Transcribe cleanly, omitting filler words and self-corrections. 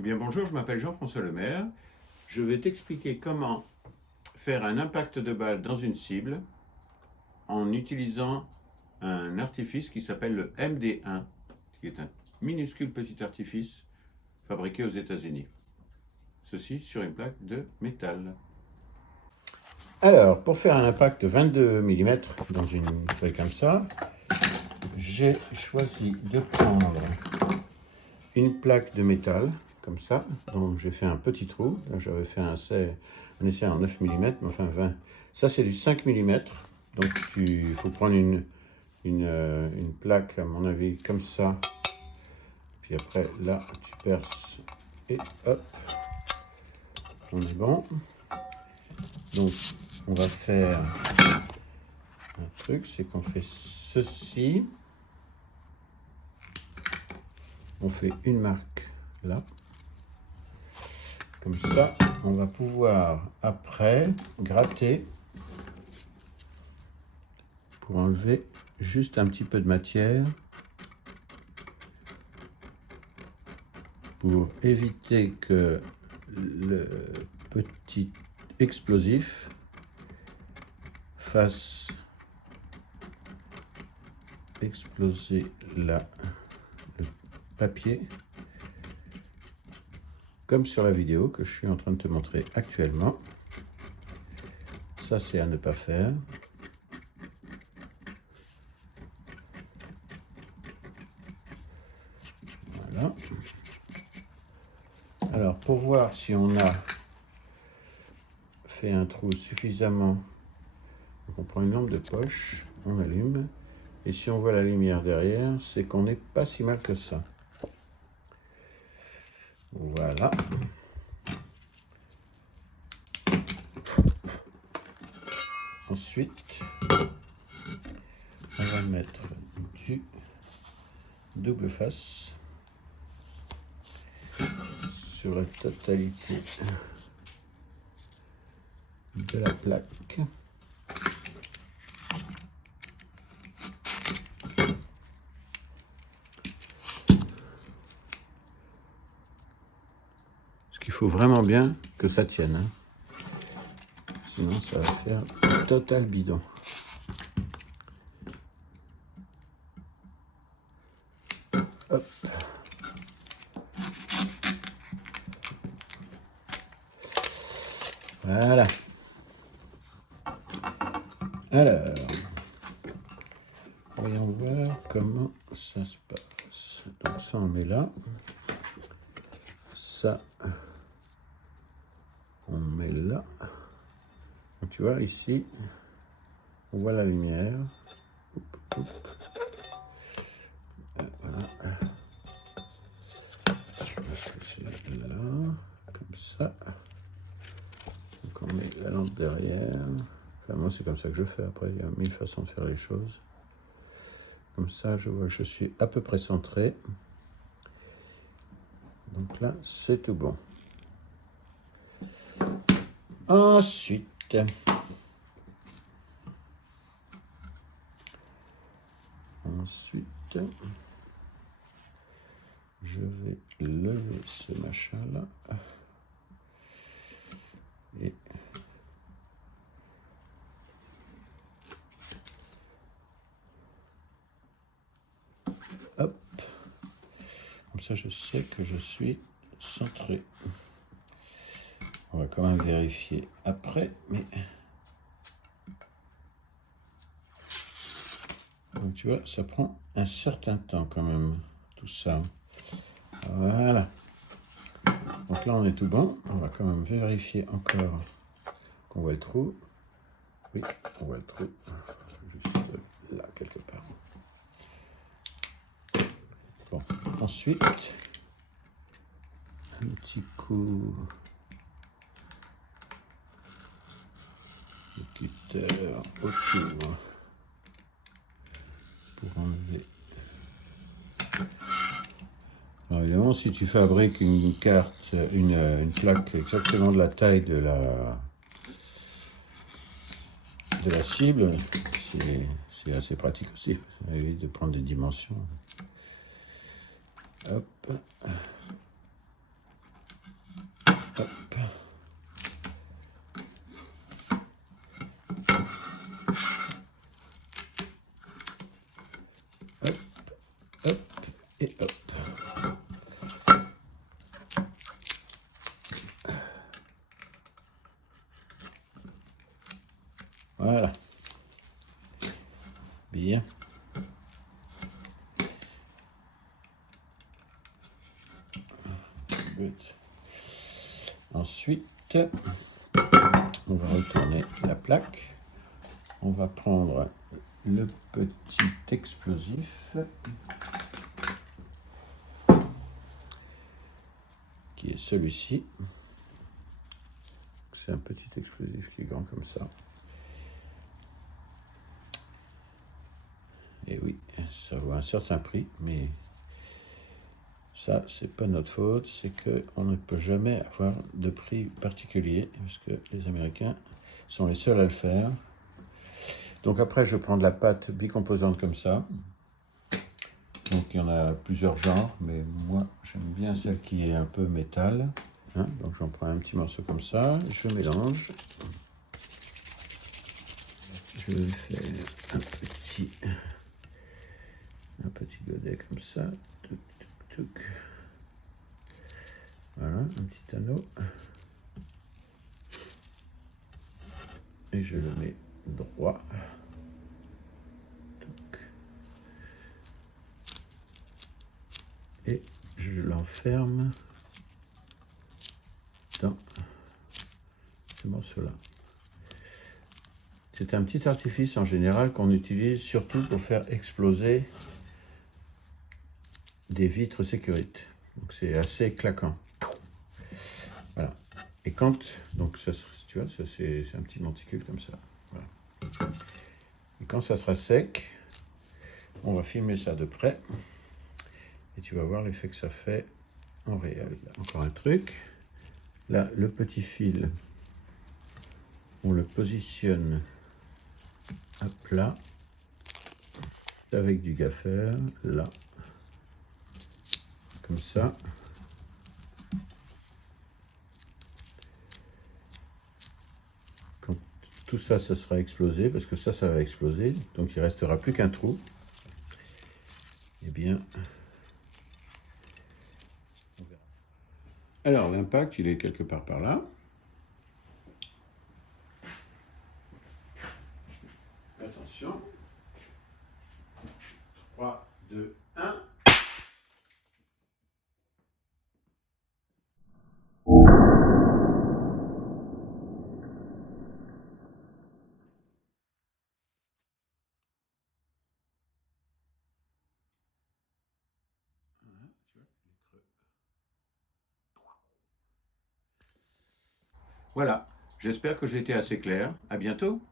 Eh bien bonjour, je m'appelle Jean-François Lemaire. Je vais t'expliquer comment faire un impact de balle dans une cible en utilisant un artifice qui s'appelle le MD1, qui est un minuscule petit artifice fabriqué aux États-Unis. Ceci sur une plaque de métal. Alors, pour faire un impact de 22 mm dans une feuille comme ça, j'ai choisi de prendre une plaque de métal, comme ça. Donc j'ai fait un petit trou. Là j'avais fait un essai en 9 mm, mais enfin 20. Ça c'est du 5 mm. Donc il faut prendre une plaque, à mon avis, comme ça. Puis après, là, tu perces et hop, on est bon. Donc on va faire un truc, c'est qu'on fait ceci. On fait une marque là. Comme ça, on va pouvoir après gratter pour enlever juste un petit peu de matière pour éviter que le petit explosif fasse exploser le papier comme sur la vidéo que je suis en train de te montrer actuellement. Ça c'est à ne pas faire. Voilà. Alors pour voir si on a fait un trou suffisamment, donc on prend une lampe de poche, on allume, et si on voit la lumière derrière, c'est qu'on n'est pas si mal que ça. Voilà. Ensuite, on va mettre du double face sur la totalité de la plaque. Parce qu'il faut vraiment bien que ça tienne, hein. Sinon ça va faire un total bidon. Hop. Voilà. Alors, voyons voir comment ça se passe. Donc ça on met là. Ça on met là. Donc, tu vois ici, on voit la lumière. Oup, oup. Voilà. C'est là, comme ça. Donc on met la lampe derrière. Enfin moi c'est comme ça que je fais. Après il y a 1000 façons de faire les choses. Comme ça je vois que je suis à peu près centré. Donc là c'est tout bon. Ensuite, je vais lever ce machin là et hop, comme ça je sais que je suis centré. On va quand même vérifier après, mais donc tu vois, ça prend un certain temps quand même, tout ça. Voilà. Donc là, on est tout bon. On va quand même vérifier encore qu'on voit le trou. Oui, on voit le trou. Juste là, quelque part. Bon, ensuite, un petit coup de cutter autour pour enlever. Alors évidemment, si tu fabriques une carte, une plaque exactement de la taille de la cible, c'est assez pratique aussi. Ça évite de prendre des dimensions. Hop. Voilà. Bien. Good. Ensuite, on va retourner la plaque. On va prendre le petit explosif qui est celui-ci. C'est un petit explosif qui est grand comme ça. Et oui, ça vaut un certain prix, mais ça, c'est pas notre faute, c'est qu'on ne peut jamais avoir de prix particulier, parce que les Américains sont les seuls à le faire. Donc après, je prends de la pâte bicomposante comme ça. Donc il y en a plusieurs genres, mais moi, j'aime bien celle qui est un peu métal. Hein, donc j'en prends un petit morceau comme ça, je mélange. Je fais un petit godet comme ça. Touc, touc, touc. Voilà, un petit anneau. Et je le mets droit. Touc. Et je l'enferme dans ce morceau-là. C'est un petit artifice en général qu'on utilise surtout pour faire exploser des vitres sécurité. Donc c'est assez claquant. Voilà. Et quand, donc ça, tu vois, ça c'est un petit monticule comme ça. Voilà. Et quand ça sera sec, on va filmer ça de près. Et tu vas voir l'effet que ça fait en réel. Encore un truc. Là, le petit fil, on le positionne à plat avec du gaffer, là, comme ça. Quand tout ça, ça sera explosé, parce que ça va exploser, donc il ne restera plus qu'un trou. Eh bien, on verra. Alors, l'impact, il est quelque part par là. Attention. 3, 2, 1. Voilà, j'espère que j'ai été assez clair. À bientôt.